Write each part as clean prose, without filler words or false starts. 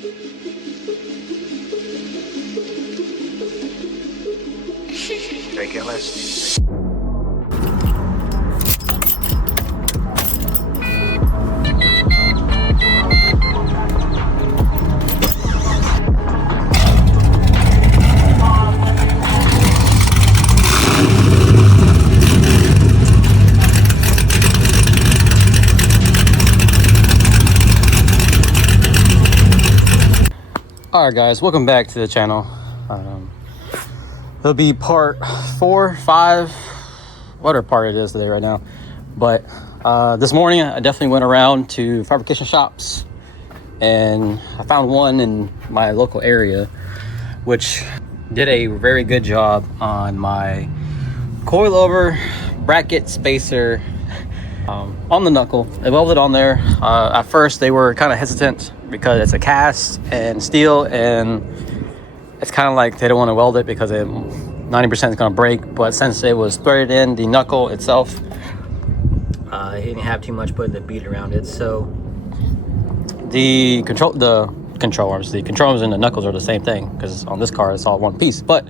Take it less. Alright guys, welcome back to the channel. It'll be part 4, 5, whatever part it is today right now. But this morning I definitely went around to fabrication shops and I found one in my local area which did a very good job on my coil-over bracket spacer on the knuckle. They welded on there. At first they were kind of hesitant because it's a cast and steel, and it's kind of like they don't want to weld it because 90% is going to break. But since it was threaded in the knuckle itself, it didn't have too much put the bead around it. So the control arms and the knuckles are the same thing, because on this car it's all one piece. But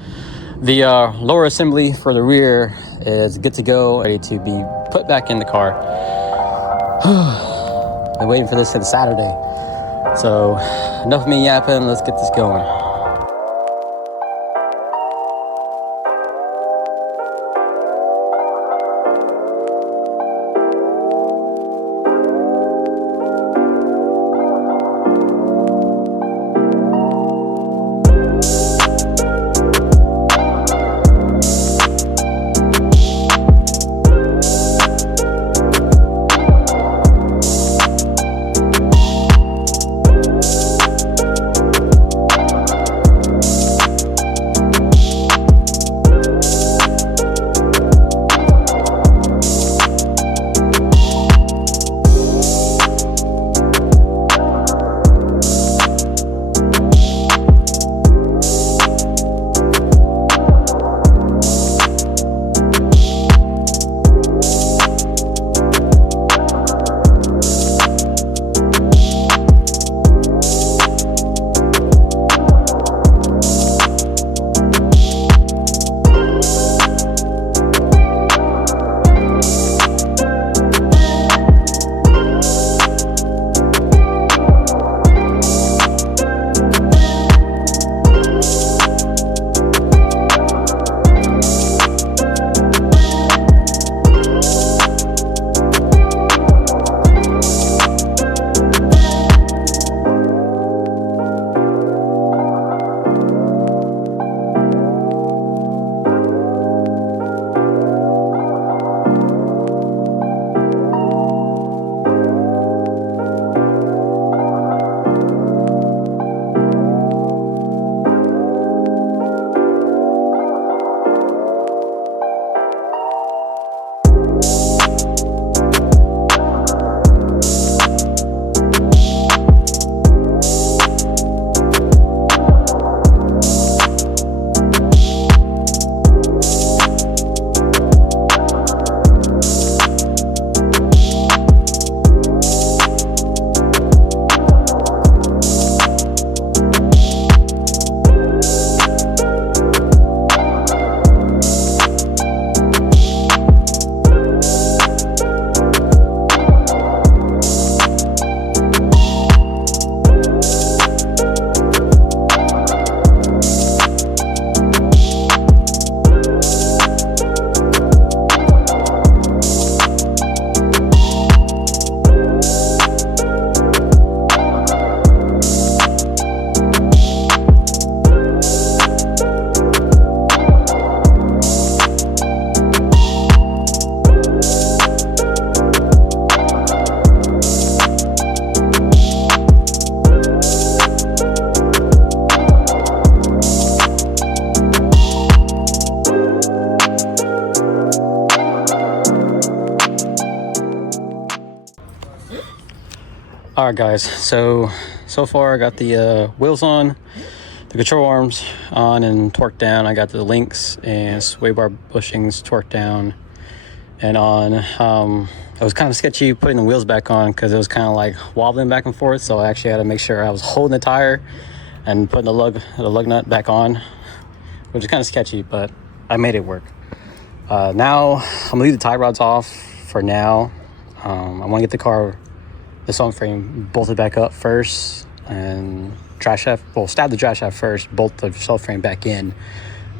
the lower assembly for the rear is good to go, ready to be put back in the car. Been waiting for this since Saturday. So enough of me yapping, let's get this going. Alright guys, so far I got the wheels on, the control arms on and torqued down. I got the links and sway bar bushings torqued down and on. It was kind of sketchy putting the wheels back on because it was kind of like wobbling back and forth. So I actually had to make sure I was holding the tire and putting the lug nut back on, which is kind of sketchy, but I made it work. Now I'm gonna leave the tie rods off for now. I want to get the subframe bolted back up first, and drive shaft. Well, stab the drive shaft first, bolt the subframe back in.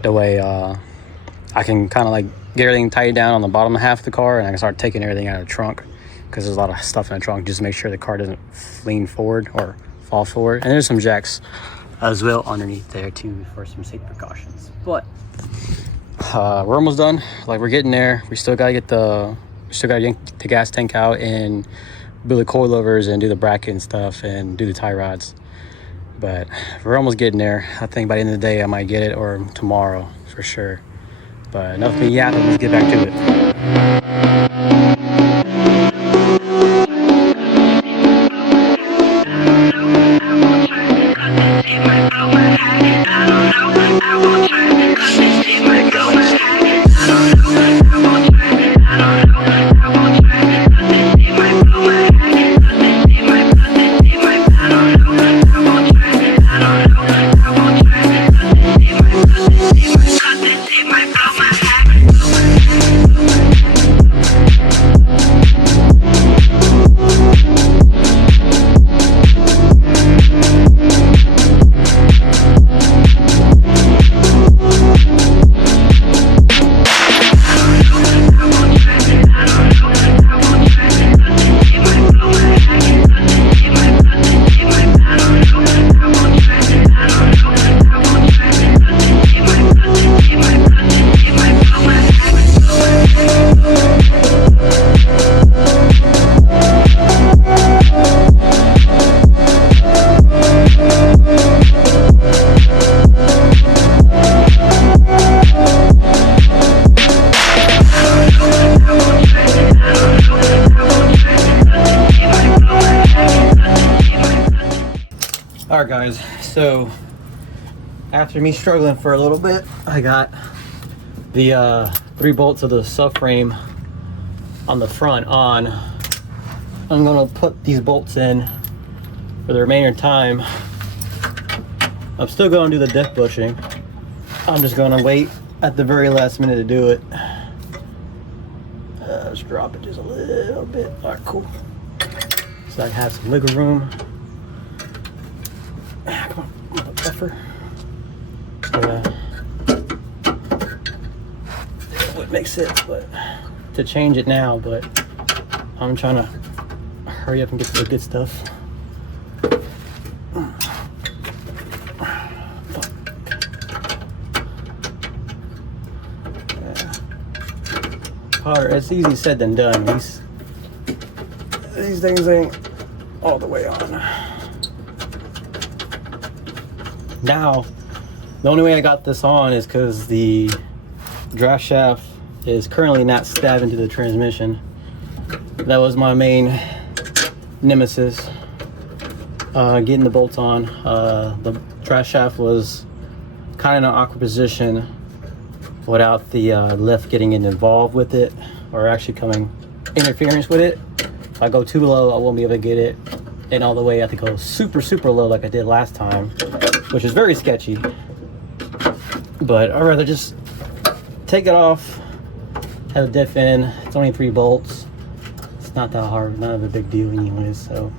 The way I can kind of like get everything tightened down on the bottom half of the car, and I can start taking everything out of the trunk because there's a lot of stuff in the trunk. Just to make sure the car doesn't lean forward or fall forward. And there's some jacks as well underneath there too for some safety precautions. But we're almost done. Like, we're getting there. We still gotta yank the gas tank out and build the coilovers and do the bracket and stuff and do the tie rods. But we're almost getting there. I think by the end of the day I might get it, or tomorrow for sure. But enough of me yapping, let's get back to it. Alright guys, so after me struggling for a little bit, I got the 3 bolts of the subframe on the front on. I'm gonna put these bolts in for the remainder of time. I'm still gonna do the diff bushing. I'm just gonna wait at the very last minute to do it. Let's drop it just a little bit. Alright, cool. So I have some wiggle room. Come on, motherfucker. Would make sense, but to change it now, but I'm trying to hurry up and get to the good stuff. It's easy said than done. These things ain't all the way on. Now, the only way I got this on is because the drive shaft is currently not stabbed into the transmission. That was my main nemesis, getting the bolts on. The drive shaft was kind of in an awkward position without the lift getting involved with it, or actually coming interference with it. If I go too low, I won't be able to get it, and all the way I have to go super low like I did last time, which is very sketchy. But I'd rather just take it off, have a diff in. It's only 3 bolts. It's not that hard, not of a big deal anyways, so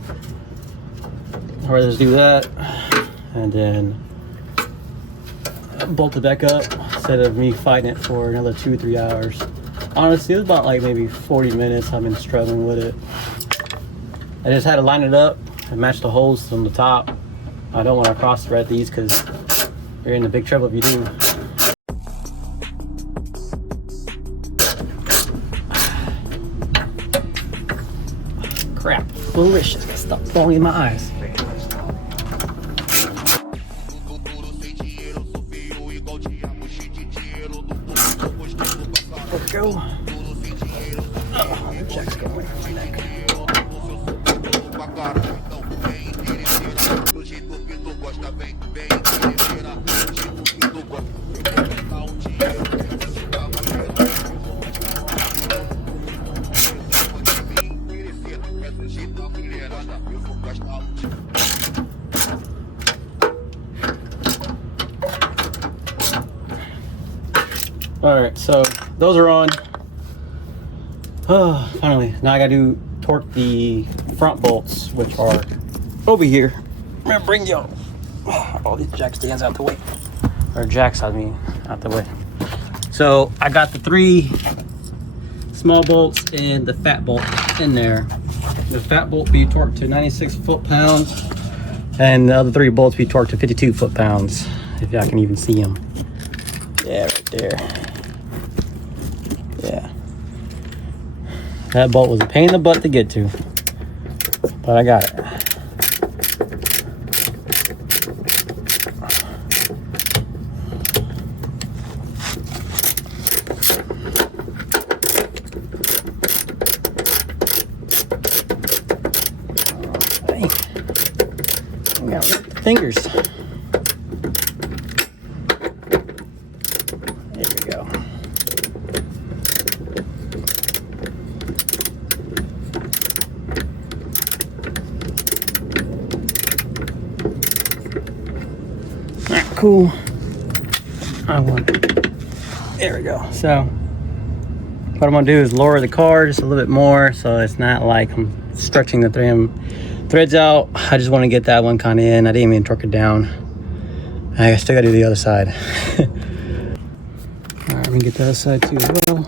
I'd rather just do that and then bolt it back up instead of me fighting it for another 2 or 3 hours. Honestly, it was about like maybe 40 minutes I've been struggling with it. I just had to line it up and match the holes from the top. I don't want to cross thread these because you're in a big trouble if you do. Crap, delicious. Stop falling in my eyes. Let's go. Oh, the jack's going on my neck. Alright, so those are on. Oh, finally. Now I gotta torque the front bolts, which are over here. I'm gonna bring y'all all these jack stands out the way. Or jacks, I mean, out the way. So I got the 3 small bolts and the fat bolt in there. The fat bolt be torqued to 96 foot-pounds, and the other 3 bolts be torqued to 52 foot-pounds, if y'all can even see them. Yeah, right there. Yeah. That bolt was a pain in the butt to get to, but I got it. I got fingers. There we go. Alright, cool. There we go. So what I'm gonna do is lower the car just a little bit more, so it's not like I'm stretching the threads out. I just want to get that one kind of in. I didn't even torque it down. I still gotta do the other side. All right, let me get the other side too as well.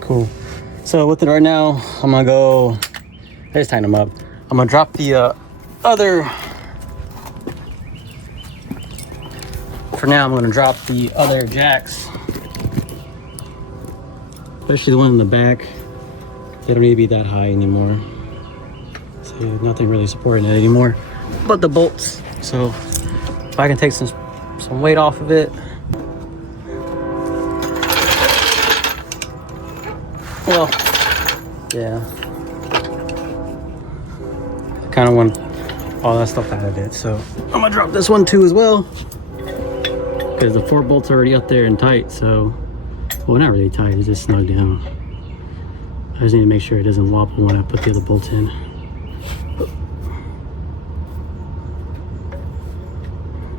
Cool. So with it right now, I'm gonna go, let's tighten them up. I'm gonna drop the for now I'm gonna drop the other jacks, especially the one in the back. They don't need to be that high anymore, so nothing really supporting it anymore but the bolts. So if I can take some weight off of it. Well, yeah, I kind of want all that stuff out of it, so I'm gonna drop this one too as well, because the 4 bolts are already up there and tight. So, well, not really tight, it's just snug down. I just need to make sure it doesn't wobble when I put the other bolts in.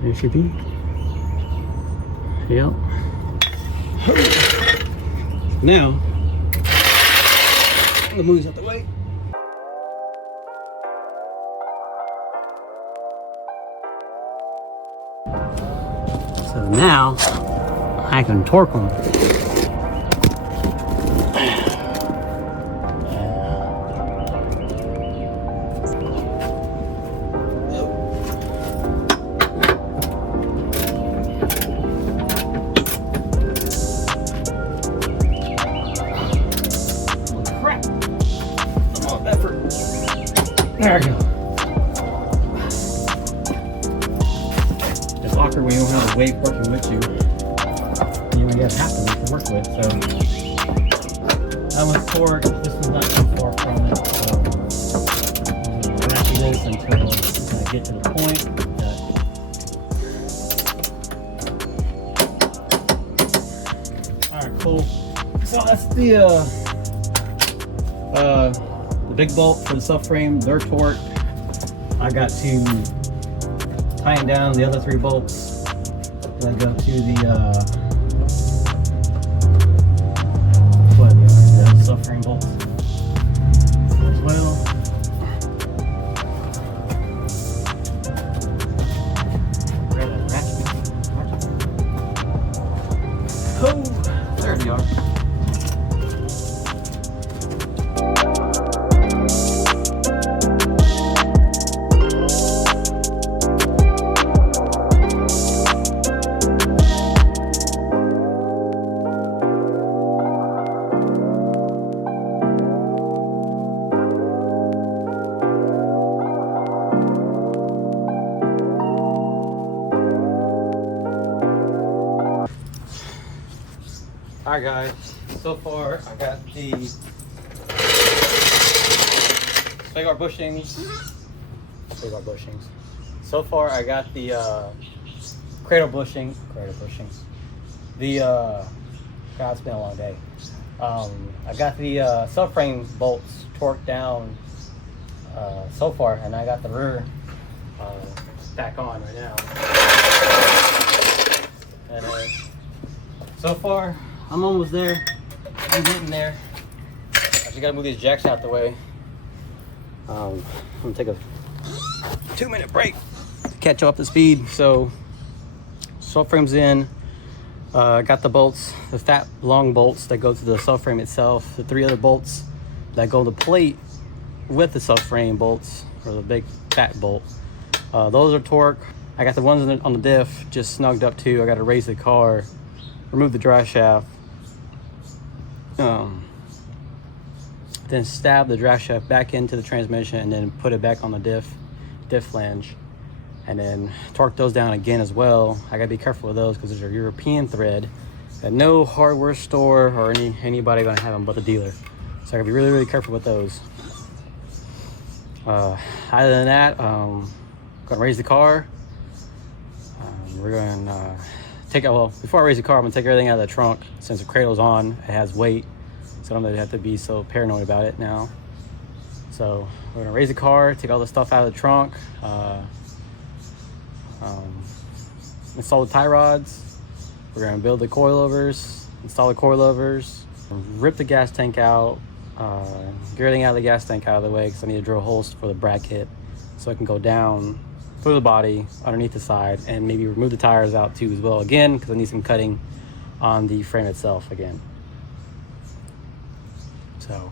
There it should be. Yep. Now the moves out the way. So now I can torque them. There we go. It's awkward when you don't have a wave working with you. You only have half of it to work with, so that one's torqued. This one's not too far from it, so I'm going to ratchet this until I get to the point that... Alright, cool. So that's the big bolt for the subframe. They're torqued. I got to tighten down the other 3 bolts. Then go to the subframe bolts as well. Grab that ratchet. Oh, there they are. Alright guys, so far I got the Swagar bushings. So far I got the cradle bushings. The God, it's been a long day. I got the subframe bolts torqued down so far, and I got the rear back on right now. And so far, I'm almost there. I'm getting there. I just gotta move these jacks out the way. I'm gonna take a 2-minute break to catch up to speed. So, subframe's in. Got the bolts, the fat long bolts that go to the subframe itself. The 3 other bolts that go to the plate with the subframe bolts, or the big fat bolt. Those are torque. I got the ones on the diff just snugged up too. I got to raise the car, remove the drive shaft, then stab the drive shaft back into the transmission, and then put it back on the diff flange, and then torque those down again as well. I gotta be careful with those because there's a European thread that no hardware store or anybody gonna have them but the dealer. So I gotta be really, really careful with those. Other than that, gonna raise the car. We're gonna before I raise the car, I'm gonna take everything out of the trunk. Since the cradle's on, it has weight, so I don't really have to be so paranoid about it now. So we're gonna raise the car, take all the stuff out of the trunk, install the tie rods. We're gonna build the coilovers, install the coilovers, rip the gas tank out, get everything out of the gas tank out of the way because I need to drill holes for the bracket so it can go down through the body, underneath the side, and maybe remove the tires out too as well again because I need some cutting on the frame itself again. So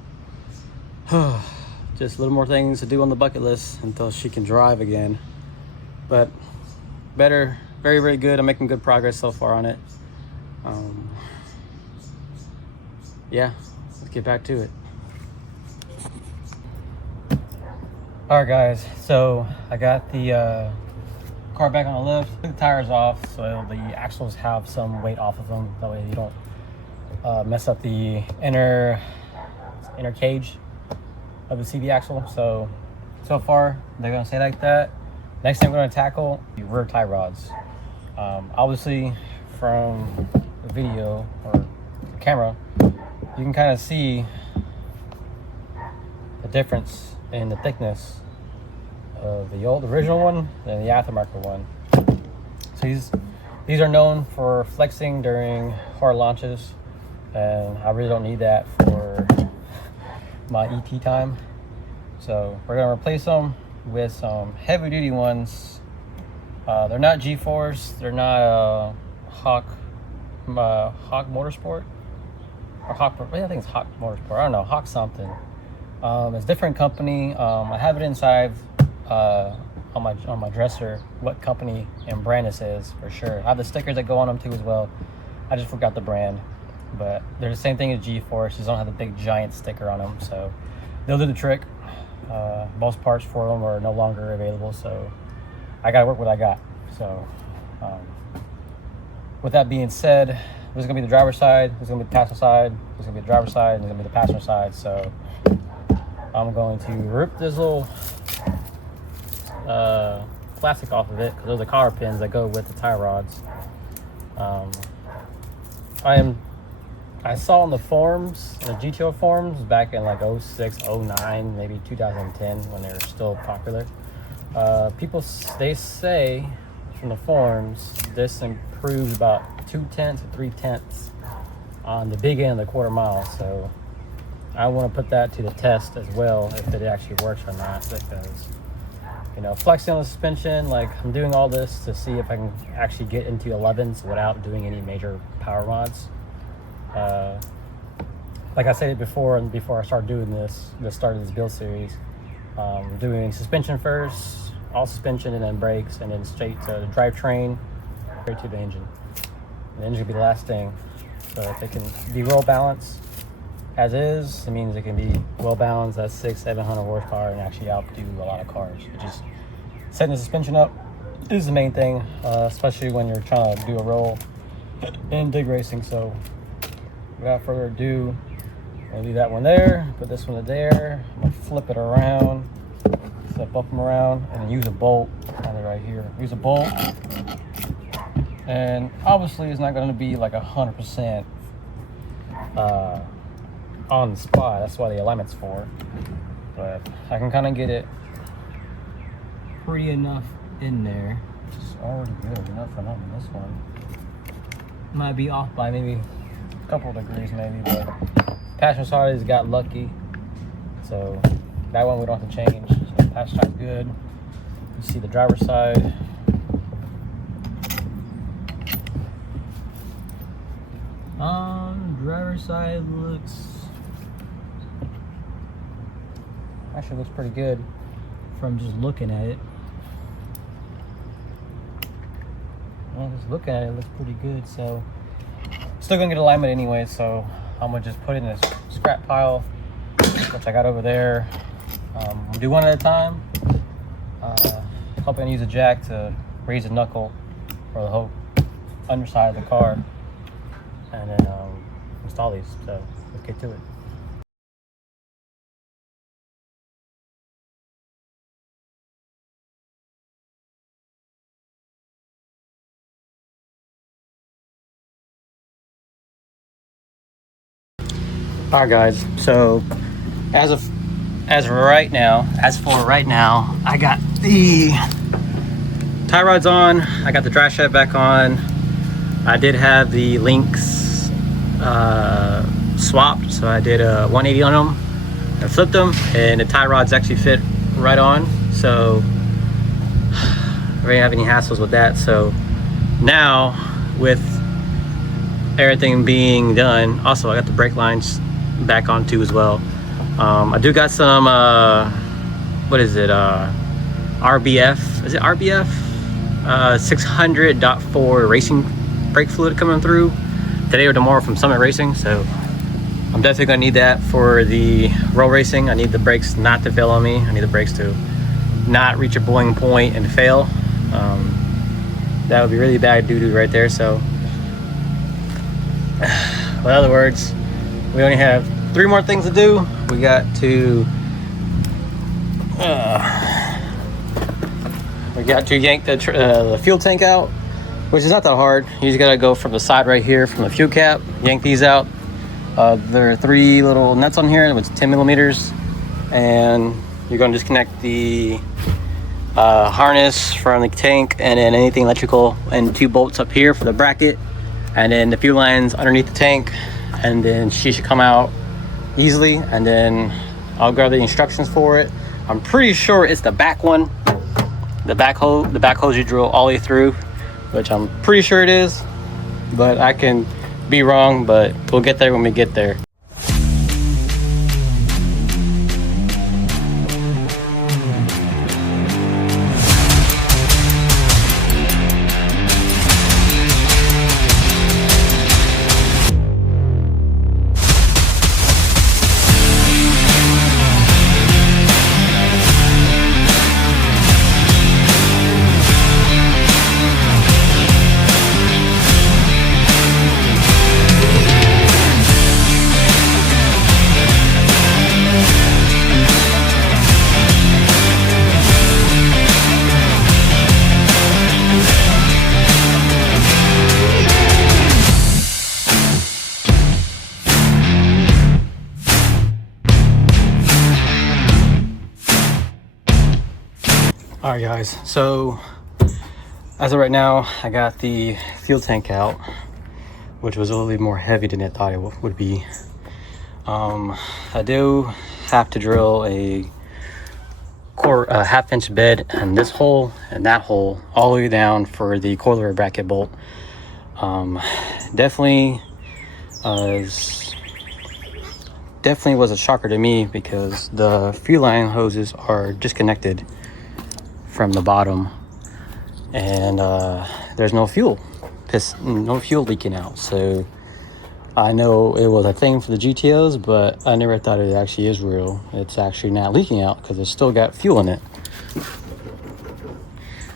just a little more things to do on the bucket list until she can drive again. But better, very, very good. I'm making good progress so far on it. Yeah, let's get back to it. All right guys, so I got the car back on the lift, took the tires off so the axles have some weight off of them, that way you don't mess up the inner cage of the CV axle. So far they're gonna stay like that. Next thing we're gonna tackle the rear tie rods. Obviously from the video or the camera, you can kind of see the difference in the thickness of the original one and the aftermarket one. So these are known for flexing during hard launches, and I really don't need that for my ET time. So we're gonna replace them with some heavy duty ones. They're not G-Force, they're not Hawk Motorsport, or Hawk, I think it's Hawk Motorsport, I don't know, Hawk something. It's a different company. I have it inside on my dresser what company and brand this is for sure. I have the stickers that go on them too as well. I just forgot the brand, but they're the same thing as G-Force, just don't have the big giant sticker on them, so they'll do the trick. Most parts for them are no longer available, so I gotta work with what I got. So with that being said, this is gonna be the driver's side, this is gonna be the passenger side, this is gonna be the driver's side, and this is gonna be the passenger side. So I'm going to rip this little plastic off of it because those are cotter pins that go with the tie rods. I saw on the forums, the GTO forums back in like 06, 09, maybe 2010 when they were still popular. People, they say from the forums, this improves about 2/10 to 3/10 on the big end of the quarter mile. So I want to put that to the test as well, if it actually works or not, because, you know, flexing on the suspension, like I'm doing all this to see if I can actually get into 11s without doing any major power mods. Like I said before, and before I started doing this, the start of this build series, doing suspension first, all suspension, and then brakes, and then straight to the drivetrain, straight to the engine. The engine will be the last thing. So if it can be well balanced as is, it means it can be well balanced at 600-700 horsepower and actually outdo a lot of cars. It just setting the suspension up is the main thing, especially when you're trying to do a roll in dig racing. So without further ado, I'll leave that one there, put this one there. I'm gonna flip it around, flip up them around, and then use a bolt kind of right here. Use a bolt, and obviously it's not gonna be like 100% on the spot. That's why the alignment's for. But I can kind of get it pretty enough in there. It's already good enough on this one. Might be off by maybe a couple of degrees maybe, but passenger side has got lucky. So that one we don't have to change. So passenger side's good. You see the driver's side. Driver's side looks pretty good from just looking at it. Well, just looking at it, looks pretty good. So still gonna get alignment anyway, so I'm gonna just put it in this scrap pile, which I got over there. We'll do one at a time. Probably gonna use a jack to raise the knuckle for the whole underside of the car, and then install these. So let's get to it. All right, guys. So as for right now, I got the tie rods on. I got the drive shaft back on. I did have the links swapped, so I did a 180 on them. I flipped them, and the tie rods actually fit right on. So I didn't have any hassles with that. So now with everything being done, also I got the brake lines back on too as well. I do got some what is it, RBF, is it RBF 600.4 racing brake fluid coming through today or tomorrow from Summit Racing. So I'm definitely gonna need that for the road racing. I need the brakes not to fail on me. I need the brakes to not reach a boiling point and fail. That would be really bad doo-doo right there. So in other words, we only have 3 more things to do. We got to yank the fuel tank out, which is not that hard. You just gotta go from the side right here from the fuel cap, yank these out. There are 3 little nuts on here, it's 10 millimeters, and you're gonna disconnect the harness from the tank, and then anything electrical, and 2 bolts up here for the bracket, and then the fuel lines underneath the tank, and then she should come out easily. And then I'll grab the instructions for it. I'm pretty sure it's the back one, the back hose you drill all the way through, which I'm pretty sure it is, but I can be wrong. But we'll get there when we get there. All right, guys, so as of right now, I got the fuel tank out, which was a little bit more heavy than I thought it would be. I do have to drill a half-inch bed in this hole and that hole all the way down for the coil-over bracket bolt. Definitely was a shocker to me because the fuel line hoses are disconnected from the bottom, and there's no fuel leaking out. So I know it was a thing for the GTOs, but I never thought it actually is real. It's actually not leaking out because it's still got fuel in it.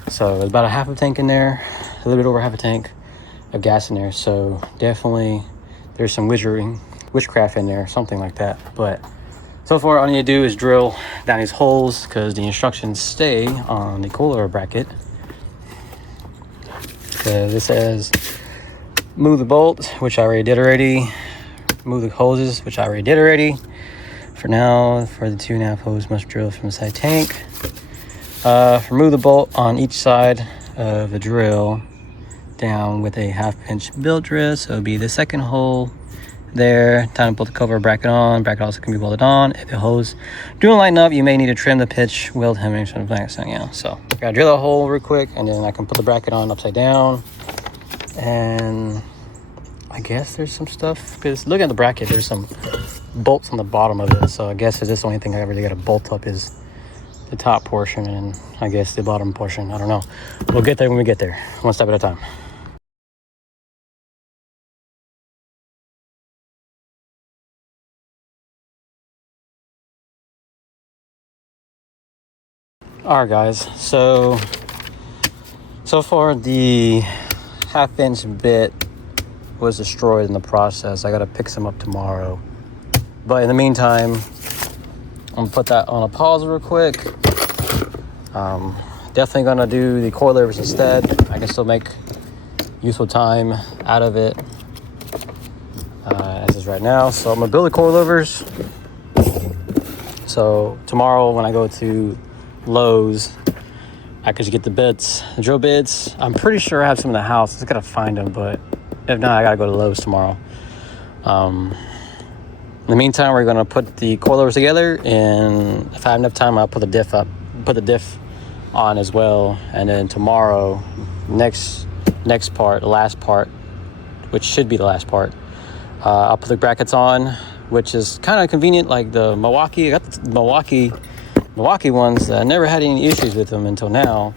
So it's about a half a tank in there, a little bit over half a tank of gas in there. So definitely there's some witchcraft in there, something like that. But so far, all I need to do is drill down these holes because the instructions stay on the coil-over bracket. Because it says move the bolt, which I already did already. Move the hoses, which I already did already. For now, for the 2.5 hose must drill from the side tank. Remove the bolt on each side of the drill down with a 1/2 inch build drill. So it'll be the second hole there. Time to put the cover bracket on. Bracket also can be welded on. If the hose do line up, you may need to trim the pitch, weld hemmings from the blank. So yeah, so I gotta drill a hole real quick, and then I can put the bracket on upside down. And I guess there's some stuff, because look at the bracket, there's some bolts on the bottom of it. So I guess it's just the only thing I really got to bolt up is the top portion, and I guess the bottom portion. I don't know. We'll get there when we get there, one step at a time. All right, guys. So far the 1/2 inch bit was destroyed in the process. I got to pick some up tomorrow. But in the meantime, I'm gonna put that on a pause real quick. Definitely gonna do the coilovers instead. I can still make useful time out of it as is right now. So I'm gonna build the coilovers. So tomorrow when I go to Lowe's, I could just get the bits, the drill bits. I'm pretty sure I have some in the house. I just gotta find them, but if not, I gotta go to Lowe's tomorrow. In the meantime, we're gonna put the coilovers together, and if I have enough time, I'll put the diff on as well. And then tomorrow, next part, the last part, which should be the last part, I'll put the brackets on, which is kind of convenient. Like the Milwaukee, I got the Milwaukee ones. I never had any issues with them until now.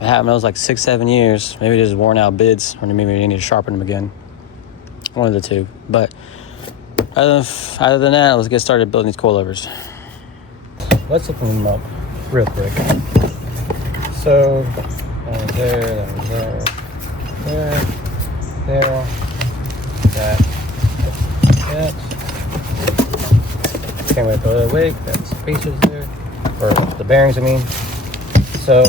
I had them, it was like 6-7 years. Maybe they're just worn out bids, or maybe they need to sharpen them again. One of the two. But other than that, let's get started building these coilovers. Let's open them up real quick. So that was there, that. Came with the wick, that's spacers there, or the bearings I mean. So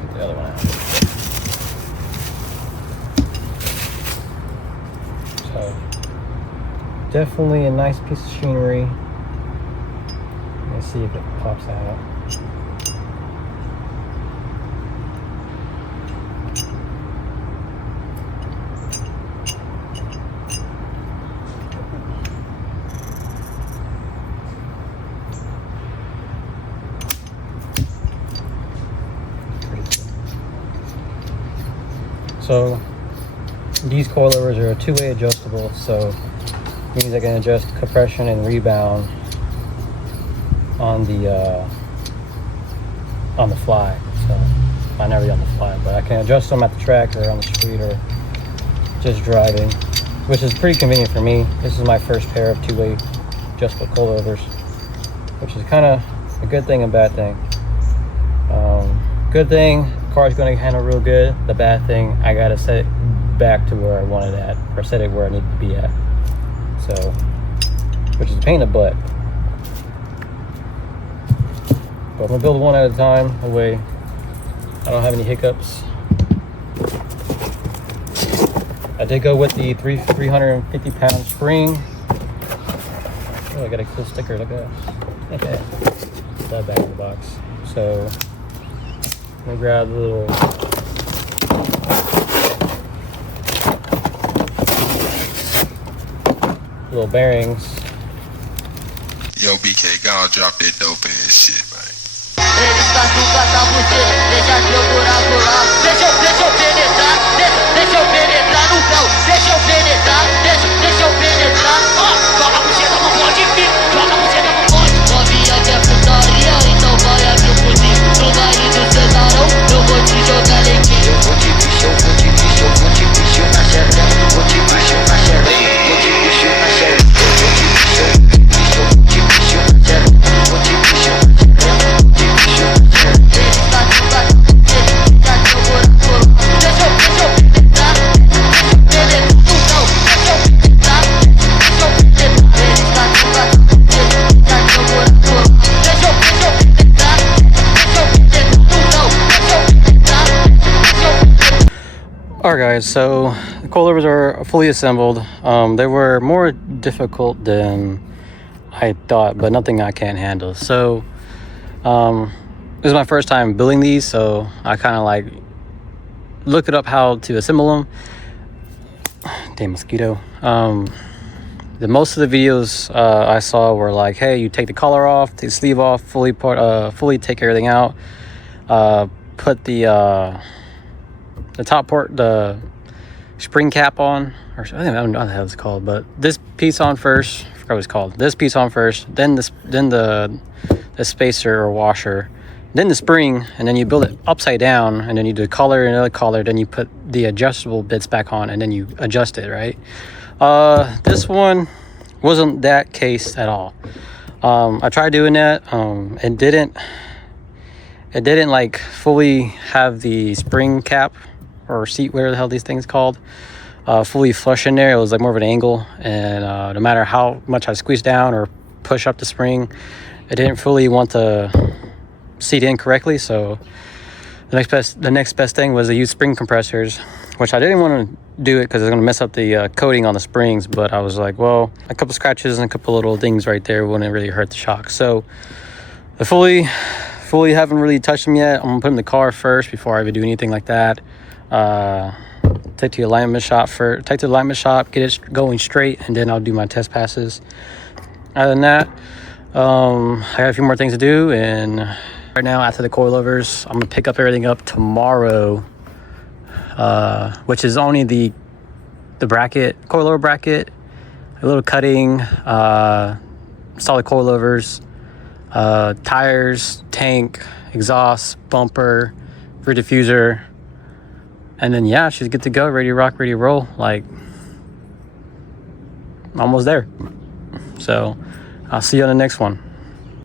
get the other one out. So definitely a nice piece of machinery. Let's see if it pops out. So these coilovers are two-way adjustable, so it means I can adjust compression and rebound on the fly. So I never on the fly, but I can adjust them at the track or on the street or just driving, which is pretty convenient for me. This is my first pair of two-way adjustable coilovers, which is kind of a good thing and bad thing. Good thing, car's going to handle real good. The bad thing, I gotta set it back to where I want it at, or set it where I need to be at. So, which is a pain in the butt. But I'm gonna build one at a time, that way I don't have any hiccups. I did go with the 350-pound spring. Oh, I got a cool sticker, look at that. Put that back in the box. So, I'm gonna grab the little bearings. Yo, BK, gotta drop that dope ass shit, man. Alright, so the coilovers are fully assembled. They were more difficult than I thought, but nothing I can't handle. So this is my first time building these, so I kind of like looked it up how to assemble them. Damn mosquito. Most of the videos I saw were like, hey, you take the collar off, take the sleeve off, fully take everything out, put the top part, the spring cap on, or I don't know what the hell it's called, but this piece on first. I forgot what it's called. This piece on first, then the spacer or washer, then the spring, and then you build it upside down, and then you do collar and another collar, then you put the adjustable bits back on, and then you adjust it, right? This one wasn't that case at all. I tried doing that. It didn't like fully have the spring cap or seat, whatever the hell these things called, fully flush in there. It was like more of an angle, and no matter how much I squeezed down or push up the spring, it didn't fully want to seat in correctly. So the next best thing was to use spring compressors, which I didn't want to do it because it's going to mess up the coating on the springs, but I was like, well, a couple scratches and a couple little things right there wouldn't really hurt the shock. So the fully haven't really touched them yet. I'm gonna put them in the car first before I even do anything like that. Take to the alignment shop first, get it going straight, and then I'll do my test passes. Other than that, I got a few more things to do, and right now after the coilovers, I'm gonna pick up everything up tomorrow, which is only the bracket, coilover bracket, a little cutting, solid coilovers, tires, tank, exhaust, bumper, rear diffuser, and then yeah, she's good to go, ready to rock, ready to roll. Like, almost there. So I'll see you on the next one.